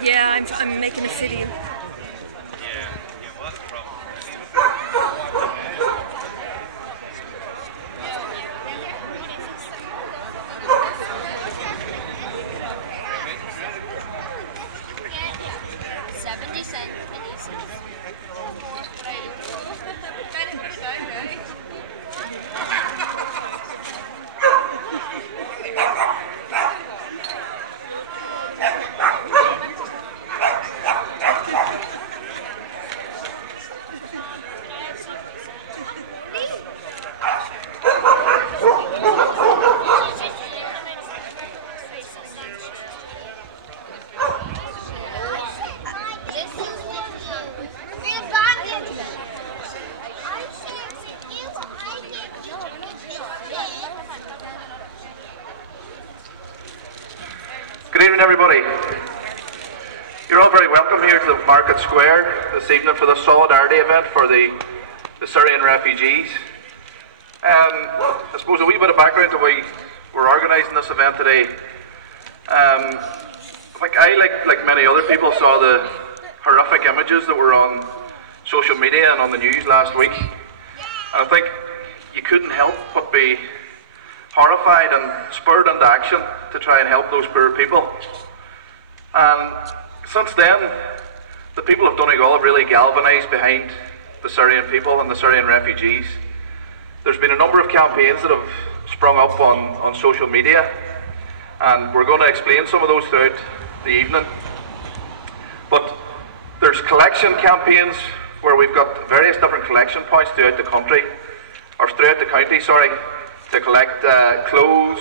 Yeah, I'm making a video. What's the problem? Good evening, everybody. You're all very welcome here to the Market Square this evening for the solidarity event for the Syrian refugees. I suppose a wee bit of background to why we're organising this event today. I think I, like many other people, saw the horrific images that were on social media and on the news last week. And I think you couldn't help but be horrified and spurred into action to try and help those poor people. And since then, the people of Donegal have really galvanised behind the Syrian people and the Syrian refugees. There's been a number of campaigns that have sprung up on social media, and we're going to explain some of those throughout the evening. But there's collection campaigns where we've got various different collection points throughout the country, or throughout the county, sorry, to collect clothes,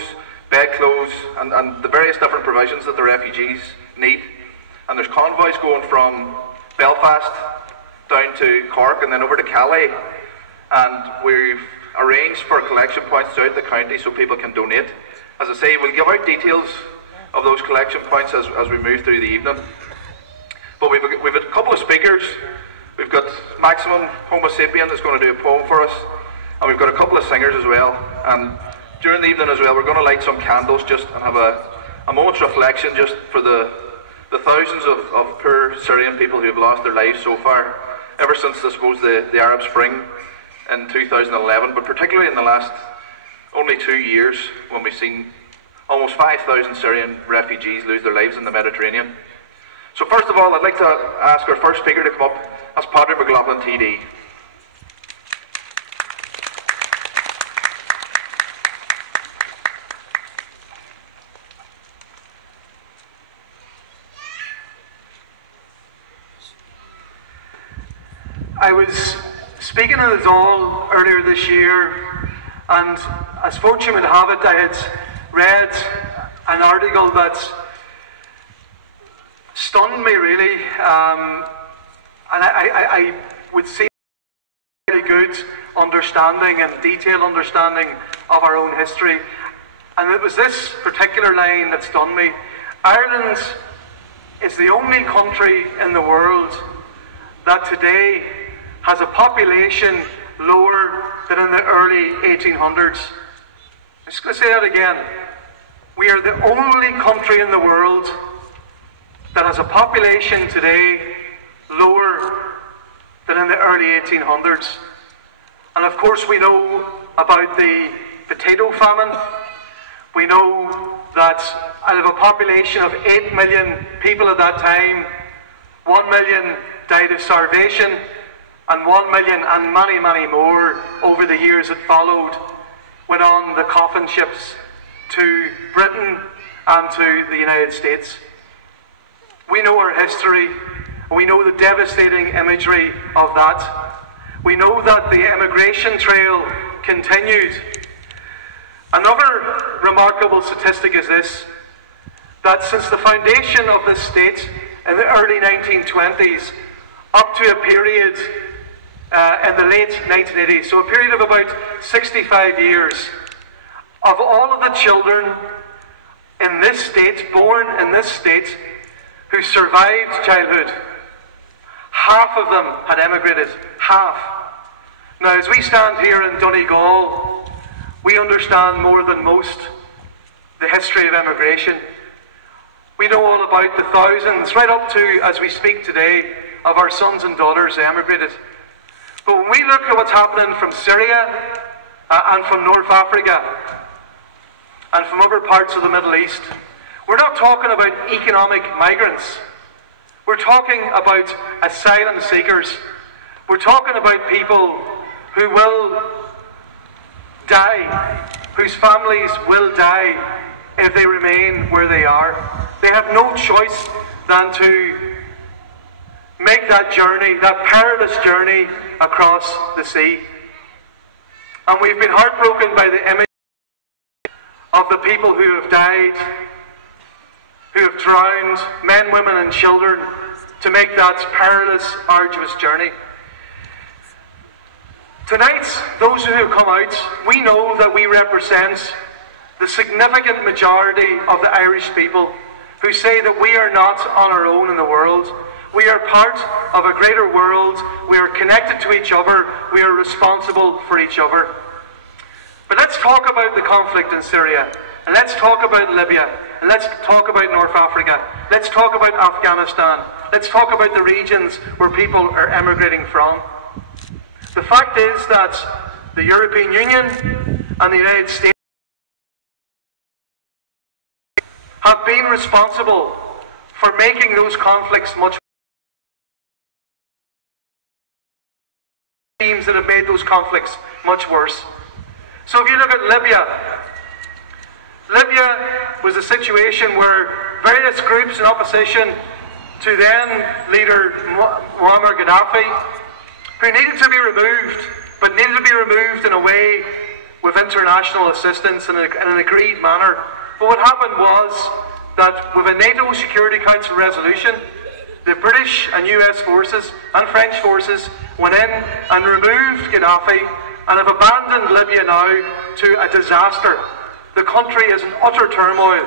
bedclothes, and the various different provisions that the refugees need. And there's convoys going from Belfast down to Cork and then over to Calais. And we've arranged for collection points throughout the county so people can donate. As I say, we'll give out details of those collection points as we move through the evening. But we've a couple of speakers. We've got Maximum Homo Sapien that's going to do a poem for us. And we've got a couple of singers as well. And during the evening as well, we're going to light some candles just and have a moment's reflection just for the thousands of poor Syrian people who have lost their lives so far, ever since, I suppose, the Arab Spring in 2011, but particularly in the last only 2 years when we've seen almost 5,000 Syrian refugees lose their lives in the Mediterranean. So first of all, I'd like to ask our first speaker to come up. That's Padre McLaughlin TD. I was speaking in the Dáil earlier this year, and as fortune would have it, I had read an article that stunned me really, and I would see a really good understanding and detailed understanding of our own history, and it was this particular line that stunned me. Ireland is the only country in the world that today has a population lower than in the early 1800s. I'm just going to say that again. We are the only country in the world that has a population today lower than in the early 1800s. And of course we know about the potato famine. We know that out of a population of 8 million people at that time, 1 million died of starvation, and 1 million and many, many more over the years that followed went on the coffin ships to Britain and to the United States. We know our history, we know the devastating imagery of that. We know that the immigration trail continued. Another remarkable statistic is this, that since the foundation of this state in the early 1920s up to a period in the late 1980s, so a period of about 65 years, of all of the children in this state, born in this state, who survived childhood, half of them had emigrated. Half. Now, as we stand here in Donegal, we understand more than most the history of emigration. We know all about the thousands, right up to, as we speak today, of our sons and daughters who emigrated. But when we look at what's happening from Syria and from North Africa and from other parts of the Middle East, we're not talking about economic migrants. We're talking about asylum seekers. We're talking about people who will die, whose families will die if they remain where they are. They have no choice than to make that journey, that perilous journey across the sea. And we've been heartbroken by the image of the people who have died, who have drowned, men, women and children, to make that perilous, arduous journey. Tonight, those who have come out, we know that we represent the significant majority of the Irish people who say that we are not on our own in the world. We are part of a greater world. We are connected to each other. We are responsible for each other. But let's talk about the conflict in Syria. And let's talk about Libya. And let's talk about North Africa. Let's talk about Afghanistan. Let's talk about the regions where people are emigrating from. The fact is that the European Union and the United States have been responsible for making those conflicts much teams that have made those conflicts much worse. So if you look at Libya, Libya was a situation where various groups in opposition to then leader Muammar Gaddafi, who needed to be removed, but needed to be removed in a way with international assistance in an agreed manner. But what happened was that with a NATO Security Council resolution, the British and US forces and French forces went in and removed Gaddafi and have abandoned Libya now to a disaster. The country is in utter turmoil.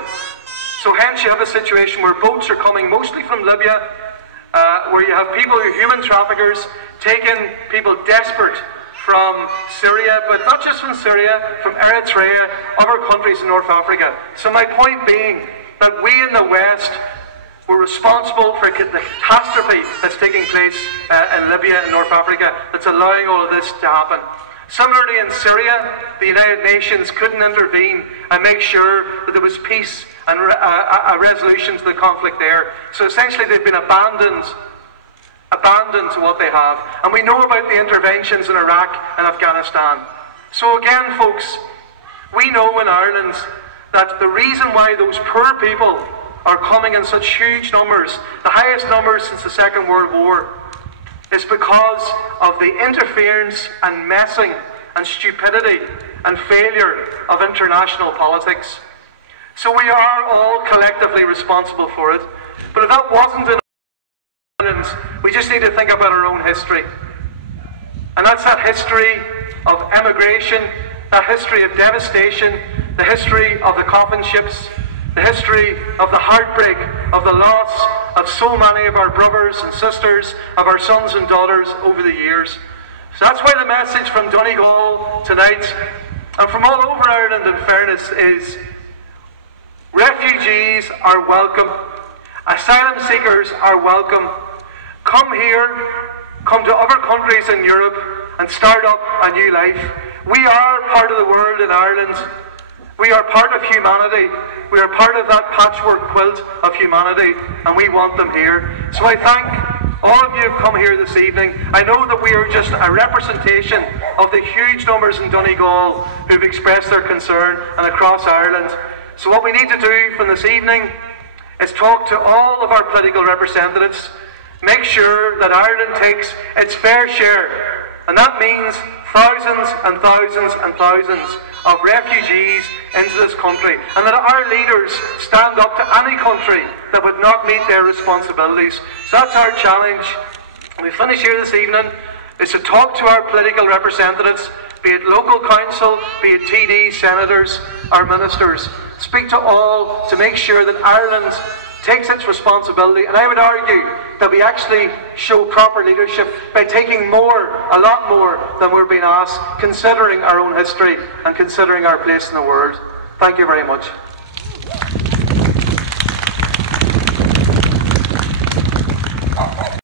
So hence you have a situation where boats are coming mostly from Libya, where you have people who are human traffickers taking people desperate from Syria, but not just from Syria, from Eritrea, other countries in North Africa. So my point being that we in the West were responsible for the catastrophe that's taking place in Libya and North Africa that's allowing all of this to happen. Similarly in Syria, the United Nations couldn't intervene and make sure that there was peace and a resolution to the conflict there. So essentially they've been abandoned to what they have. And we know about the interventions in Iraq and Afghanistan. So again, folks, we know in Ireland that the reason why those poor people are coming in such huge numbers, the highest numbers since the Second World War, is because of the interference and messing and stupidity and failure of international politics. So we are all collectively responsible for it. But if that wasn't in Ireland, we just need to think about our own history. And that's that history of emigration, that history of devastation, the history of the coffin ships, the history of the heartbreak, of the loss of so many of our brothers and sisters, of our sons and daughters over the years. So that's why the message from Donegal tonight, and from all over Ireland in fairness, is refugees are welcome, asylum seekers are welcome. Come here, come to other countries in Europe and start up a new life. We are part of the world in Ireland. We are part of humanity. We are part of that patchwork quilt of humanity, and we want them here. So I thank all of you who have come here this evening. I know that we are just a representation of the huge numbers in Donegal who have expressed their concern and across Ireland. So what we need to do from this evening is talk to all of our political representatives, make sure that Ireland takes its fair share, and that means thousands and thousands and thousands of refugees into this country, and that our leaders stand up to any country that would not meet their responsibilities. So that's our challenge. We finish here this evening is to talk to our political representatives, be it local council, be it TDs, senators, or ministers. Speak to all to make sure that Ireland takes its responsibility, and I would argue that we actually show proper leadership by taking more, a lot more than we're being asked, considering our own history and considering our place in the world. Thank you very much.